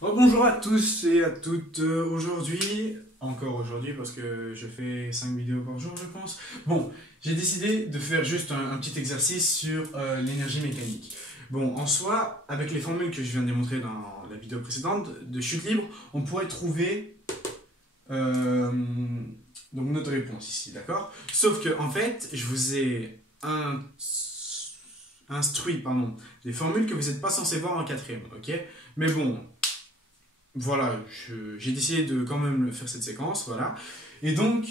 Bonjour à tous et à toutes. Encore aujourd'hui, parce que je fais 5 vidéos par jour, je pense. Bon, j'ai décidé de faire juste un petit exercice sur l'énergie mécanique. Bon, en soi, avec les formules que je viens de démontrer dans la vidéo précédente de chute libre, on pourrait trouver euh, donc notre réponse ici, d'accord? Sauf que, en fait, je vous ai instruit, des formules que vous n'êtes pas censé voir en quatrième, ok? Mais bon, voilà, j'ai décidé de quand même faire cette séquence, voilà. Et donc,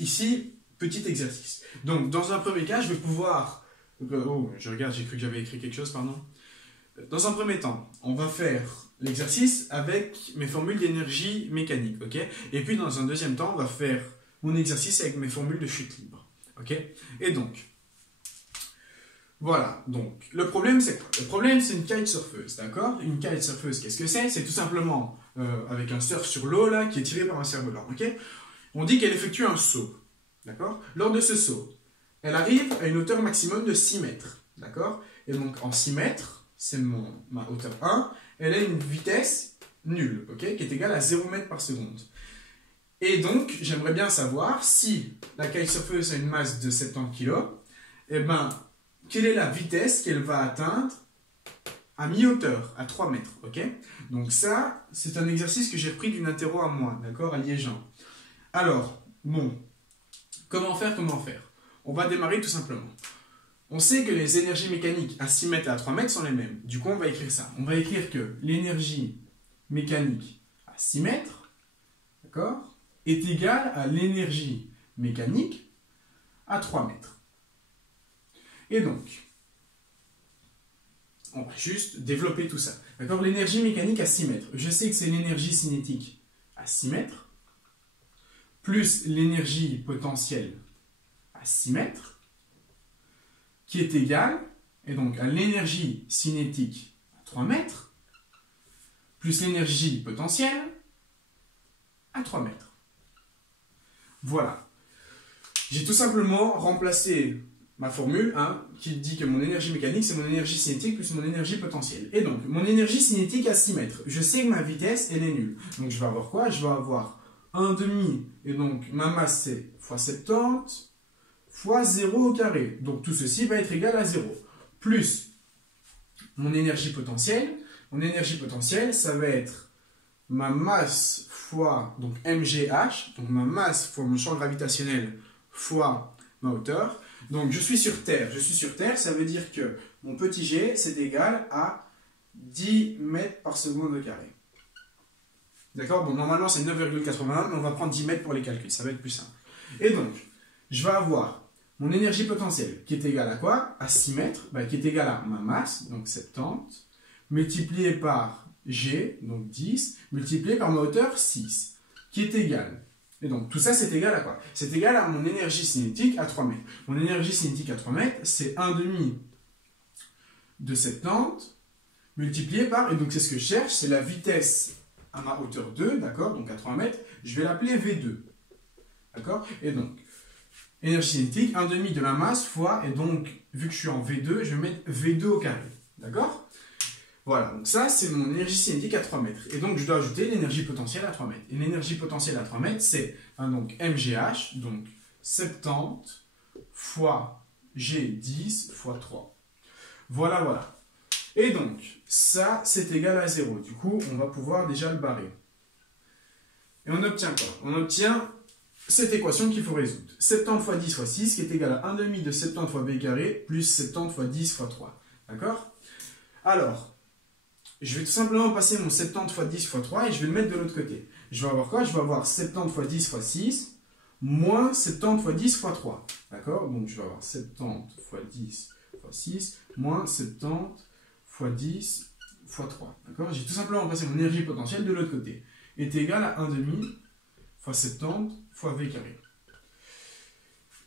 ici, petit exercice. Donc, dans un premier cas, je vais pouvoir... Oh, je regarde, j'ai cru que j'avais écrit quelque chose, pardon. Dans un premier temps, on va faire l'exercice avec mes formules d'énergie mécanique, ok? Et puis, dans un deuxième temps, on va faire mon exercice avec mes formules de chute libre, ok? Et donc, voilà, donc le problème c'est quoi? Le problème c'est une kitesurfeuse, d'accord? Une kitesurfeuse, qu'est-ce que c'est? C'est tout simplement avec un surf sur l'eau là qui est tiré par un cerf-volant, ok? On dit qu'elle effectue un saut, d'accord? Lors de ce saut, elle arrive à une hauteur maximum de 6 mètres, d'accord? Et donc en 6 mètres, c'est ma hauteur 1, elle a une vitesse nulle, ok? Qui est égale à 0 mètres par seconde. Et donc, j'aimerais bien savoir si la kitesurfeuse a une masse de 70 kg, et ben, quelle est la vitesse qu'elle va atteindre à mi-hauteur, à 3 mètres, ok? Donc ça, c'est un exercice que j'ai repris d'une interro à moi, d'accord, à Liégean. Alors, bon, comment faire? On va démarrer tout simplement. On sait que les énergies mécaniques à 6 mètres et à 3 mètres sont les mêmes. Du coup, on va écrire ça. On va écrire que l'énergie mécanique à 6 mètres, d'accord, est égale à l'énergie mécanique à 3 mètres. Et donc, on va juste développer tout ça. D'accord? L'énergie mécanique à 6 mètres. Je sais que c'est l'énergie cinétique à 6 mètres, plus l'énergie potentielle à 6 mètres, qui est égale, et donc à l'énergie cinétique à 3 mètres, plus l'énergie potentielle à 3 mètres. Voilà. J'ai tout simplement remplacé ma formule qui dit que mon énergie mécanique, c'est mon énergie cinétique plus mon énergie potentielle. Et donc, mon énergie cinétique à 6 mètres. Je sais que ma vitesse, elle est nulle. Donc, je vais avoir quoi? Je vais avoir 1,5. Et donc, ma masse, c'est fois 70 fois 0 au carré. Donc, tout ceci va être égal à 0. Plus mon énergie potentielle. Mon énergie potentielle, ça va être ma masse fois donc mgh. Donc, ma masse fois mon champ gravitationnel fois ma hauteur. Donc je suis sur Terre. Je suis sur Terre, ça veut dire que mon petit g, c'est égal à 10 mètres par seconde au carré. D'accord? Bon, normalement c'est 9,81, mais on va prendre 10 mètres pour les calculs, ça va être plus simple. Et donc, je vais avoir mon énergie potentielle qui est égale à quoi? À 6 mètres, qui est égale à ma masse, donc 70, multiplié par g, donc 10, multiplié par ma hauteur, 6, qui est égale. Et donc, tout ça, c'est égal à quoi? C'est égal à mon énergie cinétique à 3 mètres. Mon énergie cinétique à 3 mètres, c'est 1,5 de 70 multiplié par, et donc c'est ce que je cherche, c'est la vitesse à ma hauteur 2, d'accord? Donc à 3 mètres, je vais l'appeler V2. D'accord? Et donc, énergie cinétique, 1,5 de la masse fois, et donc, vu que je suis en V2, je vais mettre V2 au carré. D'accord? Voilà, donc ça, c'est mon énergie cinétique à 3 mètres. Et donc, je dois ajouter l'énergie potentielle à 3 mètres. Et l'énergie potentielle à 3 mètres, c'est donc mgh, donc 70 fois g10 fois 3. Voilà, voilà. Et donc, ça, c'est égal à 0. Du coup, on va pouvoir déjà le barrer. Et on obtient quoi? On obtient cette équation qu'il faut résoudre. 70 fois 10 fois 6, qui est égal à 1,5 de 70 fois b carré, plus 70 fois 10 fois 3. D'accord? Alors, je vais tout simplement passer mon 70 fois 10 fois 3 et je vais le mettre de l'autre côté. Je vais avoir quoi? Je vais avoir 70 fois 10 fois 6 moins 70 fois 10 fois 3. D'accord? Donc je vais avoir 70 fois 10 fois 6 moins 70 fois 10 fois 3. D'accord? J'ai tout simplement passé mon énergie potentielle de l'autre côté. Est égal à 1,5 fois 70 fois v carré.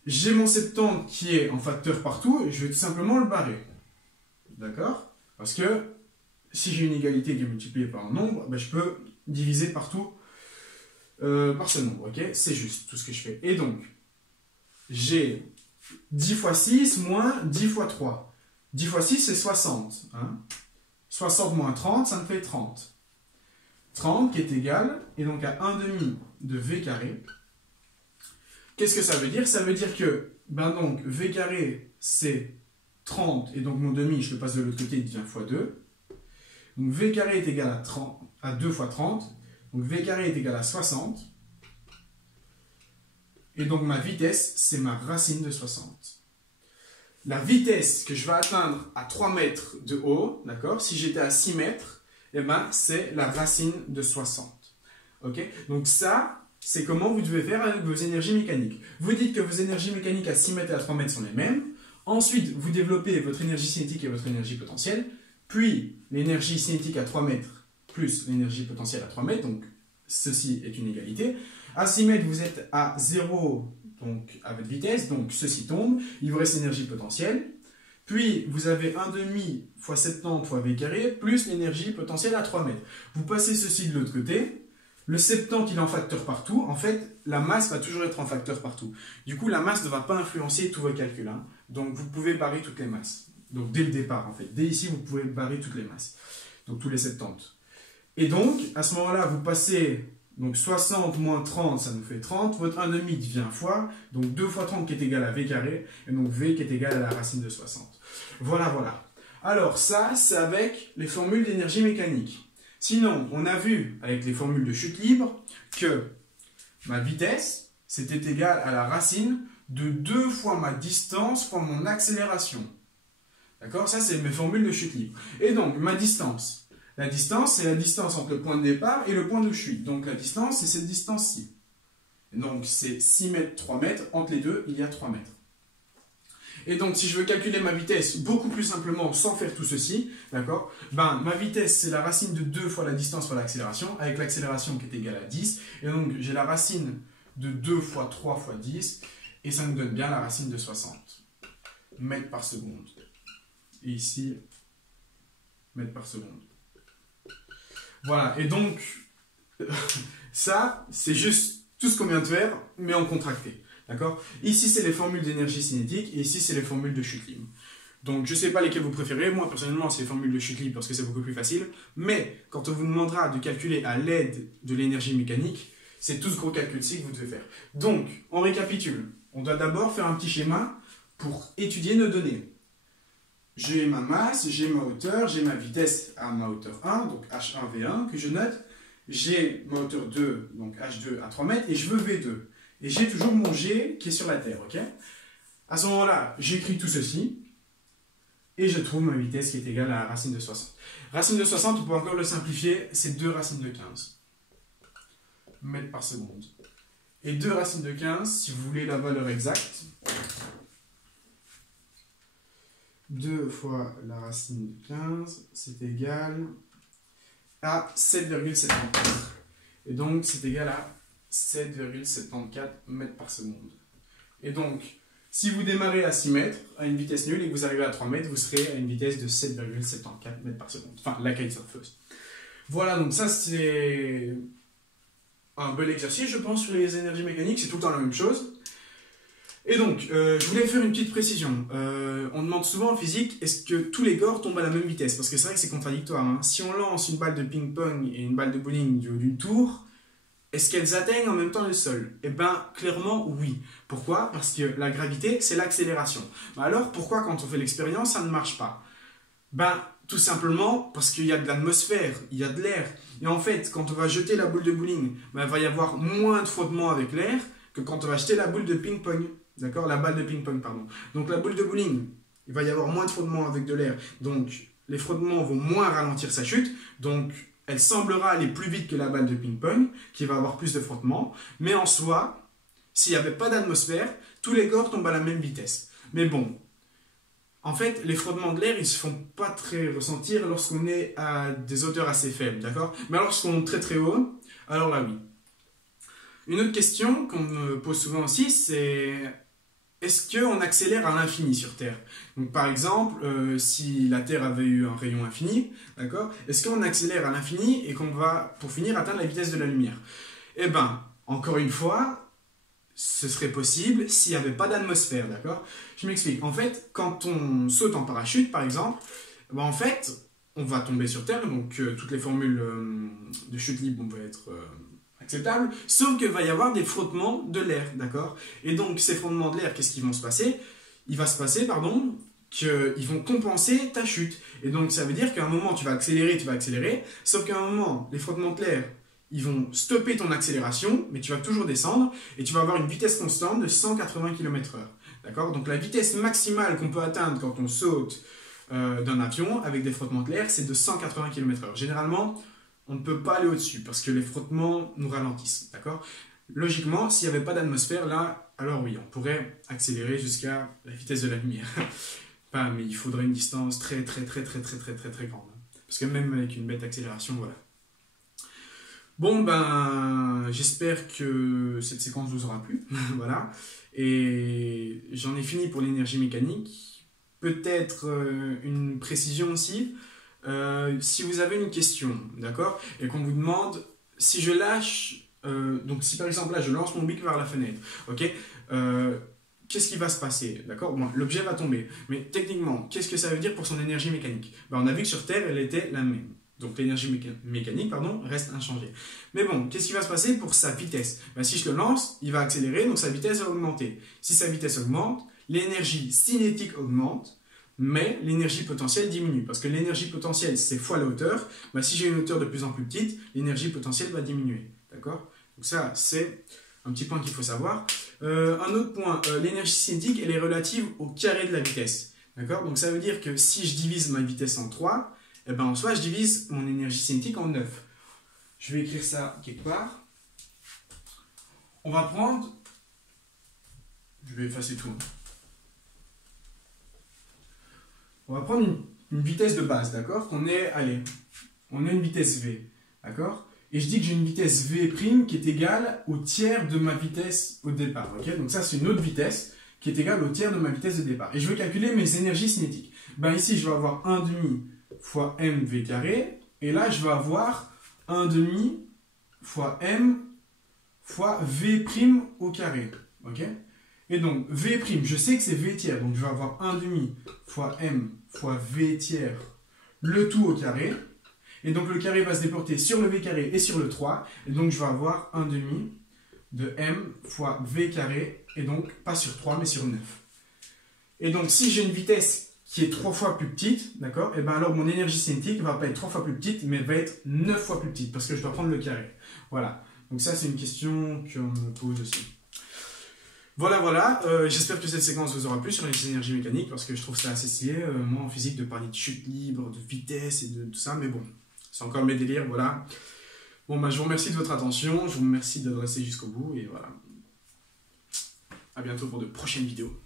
J'ai mon 70 qui est en facteur partout et je vais tout simplement le barrer. D'accord? Parce que si j'ai une égalité qui est multipliée par un nombre, je peux diviser partout par ce nombre, ok? C'est juste tout ce que je fais. Et donc, j'ai 10 fois 6 moins 10 fois 3. 10 fois 6, c'est 60. 60 moins 30, ça me fait 30. 30 qui est égal, et donc à 1 demi de V carré. Qu'est-ce que ça veut dire? Ça veut dire que, ben donc, V carré, c'est 30, et donc mon demi, je le passe de l'autre côté, il devient x2. Donc V carré est égal à 2 fois 30, donc V carré est égal à 60. Et donc ma vitesse, c'est ma racine de 60. La vitesse que je vais atteindre à 3 mètres de haut, d'accord, si j'étais à 6 mètres, eh ben, c'est la racine de 60. Ok? Donc ça, c'est comment vous devez faire avec vos énergies mécaniques. Vous dites que vos énergies mécaniques à 6 mètres et à 3 mètres sont les mêmes. Ensuite, vous développez votre énergie cinétique et votre énergie potentielle. Puis, l'énergie cinétique à 3 mètres plus l'énergie potentielle à 3 mètres. Donc, ceci est une égalité. À 6 mètres, vous êtes à 0 donc, à votre vitesse. Donc, ceci tombe. Il vous reste l'énergie potentielle. Puis, vous avez 1,5 fois 70 fois V carré plus l'énergie potentielle à 3 mètres. Vous passez ceci de l'autre côté. Le 70, il est en facteur partout. En fait, la masse va toujours être en facteur partout. Du coup, la masse ne va pas influencer tous vos calculs. Hein. Donc, vous pouvez barrer toutes les masses. Donc, dès le départ, en fait. Dès ici, vous pouvez barrer toutes les masses. Donc, tous les 70. Et donc, à ce moment-là, vous passez... Donc, 60 moins 30, ça nous fait 30. Votre 1,5 devient fois. Donc, 2 fois 30 qui est égal à V carré. Et donc, V qui est égal à la racine de 60. Voilà, voilà. Alors, ça, c'est avec les formules d'énergie mécanique. Sinon, on a vu, avec les formules de chute libre, que ma vitesse, c'était égal à la racine de 2 fois ma distance fois mon accélération. D'accord? Ça, c'est mes formules de chute libre. Et donc, ma distance. La distance, c'est la distance entre le point de départ et le point de chute. Donc, la distance, c'est cette distance-ci. Donc, c'est 6 mètres, 3 mètres. Entre les deux, il y a 3 mètres. Et donc, si je veux calculer ma vitesse beaucoup plus simplement, sans faire tout ceci, d'accord, ben, ma vitesse, c'est la racine de 2 fois la distance fois l'accélération, avec l'accélération qui est égale à 10. Et donc, j'ai la racine de 2 fois 3 fois 10, et ça nous donne bien la racine de 60 mètres par seconde. Et ici, mètres par seconde. Voilà, et donc, ça, c'est juste tout ce qu'on vient de faire, mais en contracté. D'accord? Ici, c'est les formules d'énergie cinétique, et ici, c'est les formules de chute libre. Donc, je ne sais pas lesquelles vous préférez. Moi, personnellement, c'est les formules de chute libre parce que c'est beaucoup plus facile. Mais, quand on vous demandera de calculer à l'aide de l'énergie mécanique, c'est tout ce gros calcul-ci que vous devez faire. Donc, on récapitule. On doit d'abord faire un petit schéma pour étudier nos données. J'ai ma masse, j'ai ma hauteur, j'ai ma vitesse à ma hauteur 1, donc H1V1 que je note. J'ai ma hauteur 2, donc H2 à 3 mètres, et je veux V2. Et j'ai toujours mon G qui est sur la Terre, ok? À ce moment-là, j'écris tout ceci, et je trouve ma vitesse qui est égale à la racine de 60. Racine de 60, on peut encore le simplifier, c'est 2 racines de 15 mètres par seconde. Et 2 racines de 15, si vous voulez la valeur exacte, 2 fois la racine de 15, c'est égal à 7,74. Et donc, c'est égal à 7,74 mètres par seconde. Et donc, si vous démarrez à 6 mètres, à une vitesse nulle, et que vous arrivez à 3 mètres, vous serez à une vitesse de 7,74 mètres par seconde. Enfin, la kitesurfeuse. Voilà, donc ça, c'est un bel exercice, je pense, sur les énergies mécaniques. C'est tout le temps la même chose. Et donc, je voulais faire une petite précision. On demande souvent en physique, est-ce que tous les corps tombent à la même vitesse? Parce que c'est vrai que c'est contradictoire. Hein. Si on lance une balle de ping-pong et une balle de bowling du haut d'une tour, est-ce qu'elles atteignent en même temps le sol? Eh bien, clairement, oui. Pourquoi? Parce que la gravité, c'est l'accélération. Alors, pourquoi quand on fait l'expérience, ça ne marche pas? Ben, tout simplement parce qu'il y a de l'atmosphère, il y a de l'air. Et en fait, quand on va jeter la boule de bowling, ben, il va y avoir moins de frottement avec l'air que quand on va jeter la boule de ping-pong. D'accord? La balle de ping-pong, pardon. Donc, la boule de bowling, il va y avoir moins de frottement avec de l'air. Donc, les frottements vont moins ralentir sa chute. Donc, elle semblera aller plus vite que la balle de ping-pong, qui va avoir plus de frottement. Mais en soi, s'il n'y avait pas d'atmosphère, tous les corps tombent à la même vitesse. Mais bon, en fait, les frottements de l'air, ils ne se font pas très ressentir lorsqu'on est à des hauteurs assez faibles, d'accord? Mais lorsqu'on est très très haut, alors là, oui. Une autre question qu'on me pose souvent aussi, c'est... Est-ce qu'on accélère à l'infini sur Terre? Donc, par exemple, si la Terre avait eu un rayon infini, d'accord, est-ce qu'on accélère à l'infini et qu'on va, pour finir, atteindre la vitesse de la lumière? Eh bien, encore une fois, ce serait possible s'il n'y avait pas d'atmosphère, d'accord? Je m'explique. En fait, quand on saute en parachute, par exemple, ben en fait, on va tomber sur Terre, donc toutes les formules de chute libre vont être acceptables, sauf qu'il va y avoir des frottements de l'air, d'accord? Et donc ces frottements de l'air, qu'est-ce qui vont se passer? Il va se passer, pardon, qu'ils vont compenser ta chute. Et donc ça veut dire qu'à un moment tu vas accélérer, sauf qu'à un moment, les frottements de l'air, ils vont stopper ton accélération, mais tu vas toujours descendre, et tu vas avoir une vitesse constante de 180 km/h. D'accord? Donc la vitesse maximale qu'on peut atteindre quand on saute d'un avion avec des frottements de l'air, c'est de 180 km/h. Généralement, on ne peut pas aller au-dessus parce que les frottements nous ralentissent. D'accord? Logiquement, s'il n'y avait pas d'atmosphère là, alors oui, on pourrait accélérer jusqu'à la vitesse de la lumière. Enfin, mais il faudrait une distance très grande. Parce que même avec une bête accélération, voilà. Bon, ben, j'espère que cette séquence vous aura plu. Voilà. Et j'en ai fini pour l'énergie mécanique. Peut-être une précision aussi. Si vous avez une question, d'accord, et qu'on vous demande si je lâche, donc si par exemple là je lance mon bic vers la fenêtre, ok, qu'est-ce qui va se passer, d'accord? Bon, l'objet va tomber, mais techniquement, qu'est-ce que ça veut dire pour son énergie mécanique? Ben, on a vu que sur Terre, elle était la même. Donc l'énergie mécanique, pardon, reste inchangée. Mais bon, qu'est-ce qui va se passer pour sa vitesse? Ben, si je le lance, il va accélérer, donc sa vitesse va augmenter. Si sa vitesse augmente, l'énergie cinétique augmente, mais l'énergie potentielle diminue. Parce que l'énergie potentielle, c'est fois la hauteur. Ben, si j'ai une hauteur de plus en plus petite, l'énergie potentielle va diminuer. D'accord? Donc ça, c'est un petit point qu'il faut savoir. Un autre point, l'énergie cinétique, elle est relative au carré de la vitesse. D'accord? Donc ça veut dire que si je divise ma vitesse en 3, eh ben en soi, je divise mon énergie cinétique en 9. Je vais écrire ça quelque part. On va prendre... Je vais effacer tout. On va prendre une vitesse de base, d'accord? On a une vitesse V, d'accord? Et je dis que j'ai une vitesse V' qui est égale au tiers de ma vitesse au départ, ok? Donc ça, c'est une autre vitesse qui est égale au tiers de ma vitesse de départ. Et je veux calculer mes énergies cinétiques. Ben ici, je vais avoir 1,5 fois mv carré, et là, je vais avoir 1,5 fois m fois v' au carré, ok? Et donc, v', je sais que c'est v tiers, donc je vais avoir 1,5 fois m fois v tiers, le tout au carré. Et donc, le carré va se déporter sur le v carré et sur le 3. Et donc, je vais avoir 1,5 de m fois v carré, et donc, pas sur 3, mais sur 9. Et donc, si j'ai une vitesse qui est 3 fois plus petite, d'accord, et bien alors mon énergie cinétique ne va pas être 3 fois plus petite, mais elle va être 9 fois plus petite, parce que je dois prendre le carré. Voilà. Donc ça, c'est une question qu'on me pose aussi. Voilà, j'espère que cette séquence vous aura plu sur les énergies mécaniques, parce que je trouve ça assez stylé, moi en physique, de parler de chute libre, de vitesse et de tout ça, mais bon, c'est encore mes délires, voilà. Bon, bah, je vous remercie de votre attention, je vous remercie de rester jusqu'au bout, et voilà. À bientôt pour de prochaines vidéos.